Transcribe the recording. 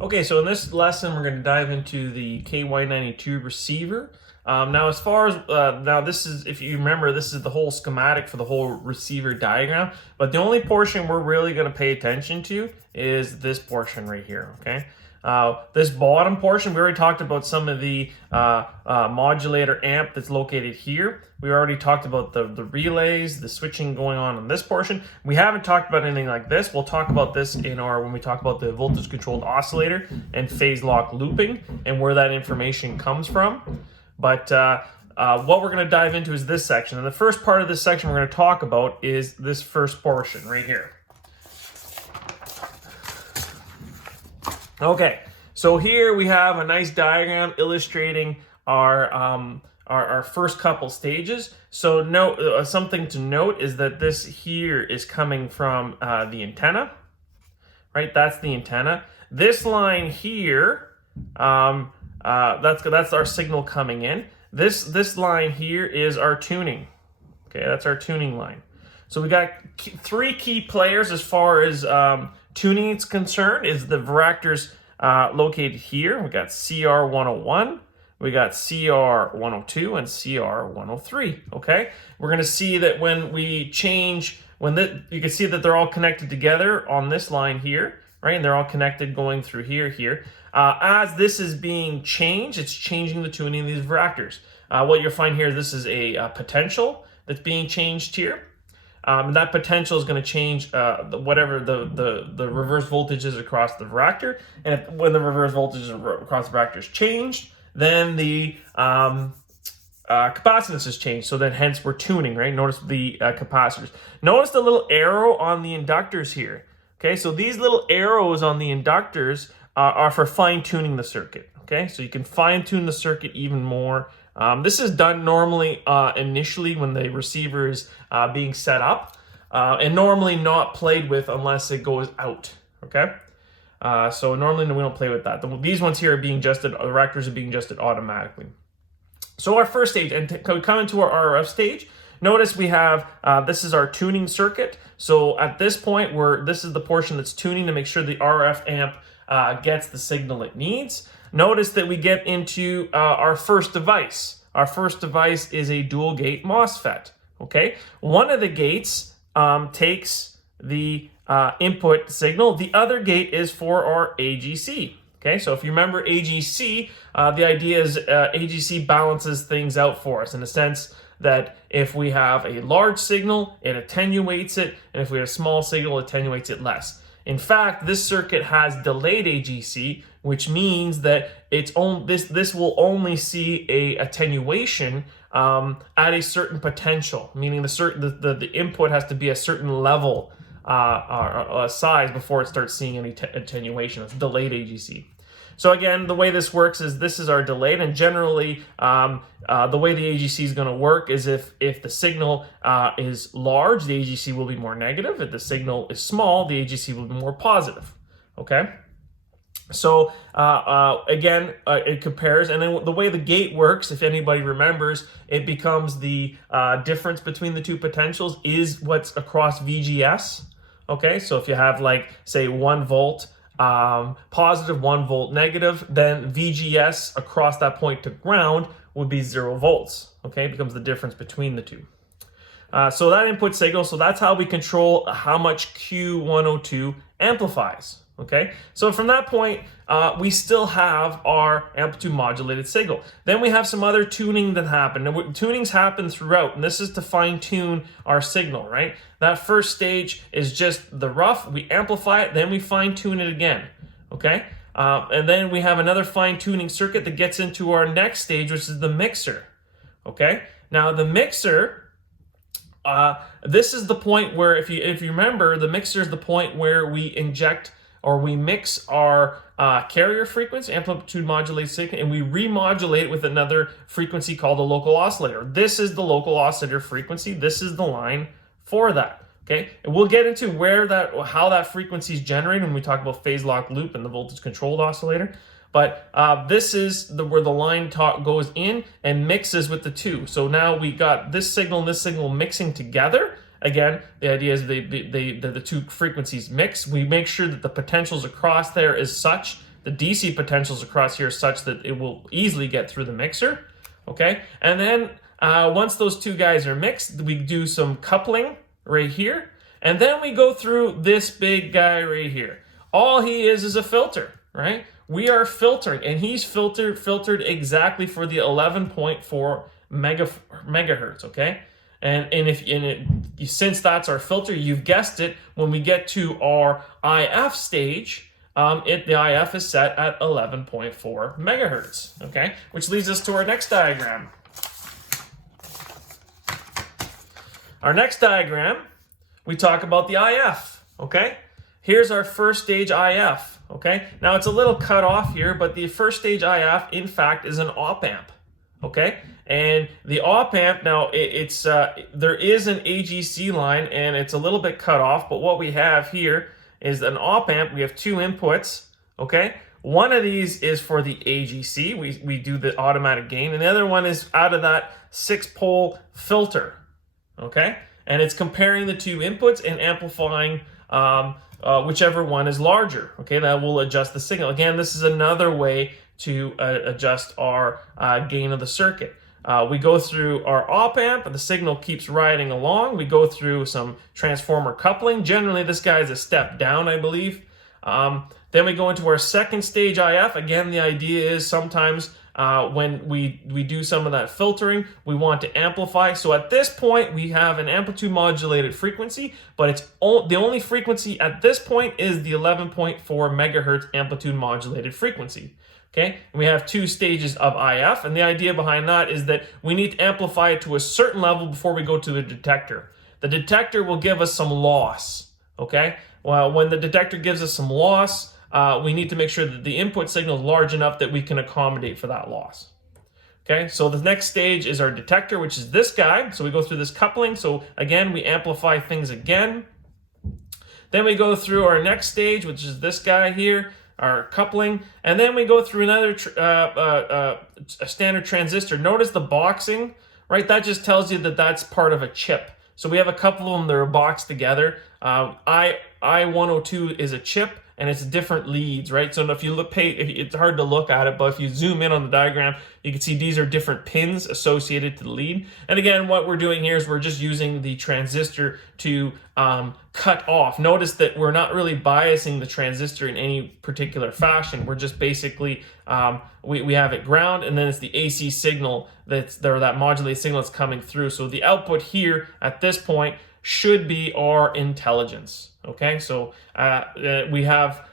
Okay, so in this lesson, we're going to dive into the KY92 receiver. Now, as far as now, this is, if you remember, this is the whole schematic for the whole receiver diagram. But the only portion we're really going to pay attention to is this portion right here. Okay, this bottom portion, we already talked about some of the modulator amp that's located here. We already talked about the relays, the switching going on in this portion. We haven't talked about anything like this. We'll talk about this in when we talk about the voltage controlled oscillator and phase lock looping and where that information comes from. But what we're going to dive into is this section. And the first part of this section we're going to talk about is this first portion right here. Okay, so here we have a nice diagram illustrating our first couple stages. So note, something to note is that this here is coming from the antenna, right? That's the antenna. This line here, that's our signal coming in. This line here is our tuning. Okay, that's our tuning line. So we got three key players as far as tuning is concerned. Is the varactors located here. We got CR101, we got CR102, and CR103. Okay, we're going to see that when we change, you can see that they're all connected together on this line here, right? And they're all connected going through here. As this is being changed, it's changing the tuning of these varactors. What you'll find here, this is a potential that's being changed here. That potential is going to change whatever the reverse voltage is across the varactor. And when the reverse voltage across the varactor is changed, then the capacitance has changed. So then hence we're tuning, right? Notice the capacitors. Notice the little arrow on the inductors here. Okay, so these little arrows on the inductors are for fine-tuning the circuit. Okay, so you can fine-tune the circuit even more. This is done normally initially when the receiver is being set up, and normally not played with unless it goes out. Okay, so normally we don't play with that. These ones here are being adjusted. The varactors are being adjusted automatically. So our first stage, and we come into our RF stage. Notice we have, this is our tuning circuit. So at this point, this is the portion that's tuning to make sure the RF amp gets the signal it needs. Notice that we get into our first device. Our first device is a dual gate MOSFET. Okay, one of the gates takes the input signal. The other gate is for our AGC. Okay, so if you remember AGC, the idea is AGC balances things out for us in the sense that if we have a large signal, it attenuates it, and if we have a small signal, it attenuates it less. In fact, this circuit has delayed AGC, which means that this will only see a attenuation at a certain potential, meaning the input has to be a certain level size before it starts seeing any attenuation. It's delayed AGC. So again, the way this works is this is our delayed, and generally the way the AGC is going to work is if the signal is large, the AGC will be more negative. If the signal is small, the AGC will be more positive. Okay? So again, it compares, and then the way the gate works, if anybody remembers, it becomes the difference between the two potentials is what's across VGS. Okay, so if you have like say 1 volt positive, 1 volt negative, then VGS across that point to ground would be 0 volts. Okay, it becomes the difference between the two. So that input signal, so that's how we control how much Q102 amplifies. Okay, so from that point, we still have our amplitude modulated signal. Then we have some other tuning that happen. And tunings happen throughout, and this is to fine tune our signal, right? That first stage is just the rough, we amplify it, then we fine tune it again, okay? And then we have another fine tuning circuit that gets into our next stage, which is the mixer, okay? Now the mixer, this is the point where, if you remember, the mixer is the point where we inject or we mix our carrier frequency, amplitude modulated signal, and we remodulate it with another frequency called a local oscillator. This is the local oscillator frequency. This is the line for that. Okay, and we'll get into how that frequency is generated when we talk about phase lock loop and the voltage controlled oscillator. But this is where the line goes in and mixes with the two. So now we got this signal and this signal mixing together. Again, the idea is the two frequencies mix. We make sure that the potentials across there is such the DC potentials across here such that it will easily get through the mixer. Okay, and then once those two guys are mixed, we do some coupling right here, and then we go through this big guy right here. All he is a filter, right? We are filtering, and he's filtered exactly for the 11.4 megahertz, okay? Since that's our filter, you've guessed it, when we get to our IF stage, the IF is set at 11.4 megahertz, okay? Which leads us to our next diagram. Our next diagram, we talk about the IF, okay? Here's our first stage IF, okay? Now it's a little cut off here, but the first stage IF, in fact, is an op amp, okay? And the op amp, now there is an AGC line and it's a little bit cut off, but what we have here is an op amp. We have two inputs, okay? One of these is for the AGC, we do the automatic gain, and the other one is out of that 6-pole filter, okay? And it's comparing the two inputs and amplifying whichever one is larger, okay? That will adjust the signal. Again, this is another way to adjust our gain of the circuit. We go through our op amp, and the signal keeps riding along. We go through some transformer coupling. Generally, this guy is a step down, I believe. Then we go into our second stage IF. Again, the idea is sometimes when we do some of that filtering, we want to amplify. So at this point, we have an amplitude modulated frequency, but the only frequency at this point is the 11.4 megahertz amplitude modulated frequency. Okay, and we have two stages of IF, and the idea behind that is that we need to amplify it to a certain level before we go to the detector. The detector will give us some loss, okay? Well, when the detector gives us some loss, we need to make sure that the input signal is large enough that we can accommodate for that loss. Okay, so the next stage is our detector, which is this guy. So we go through this coupling. So again, we amplify things again. Then we go through our next stage, which is this guy here, our coupling, and then we go through another a standard transistor. Notice the boxing, right? That just tells you that that's part of a chip. So we have a couple of them that are boxed together. I102 is a chip, and it's different leads, right? So if you look, it's hard to look at it, but if you zoom in on the diagram, you can see these are different pins associated to the lead. And again, what we're doing here is we're just using the transistor to cut off. Notice that we're not really biasing the transistor in any particular fashion. We're just basically, we have it ground, and then it's the AC signal that modulated signal that's coming through. So the output here at this point should be our intelligence. Okay, so we have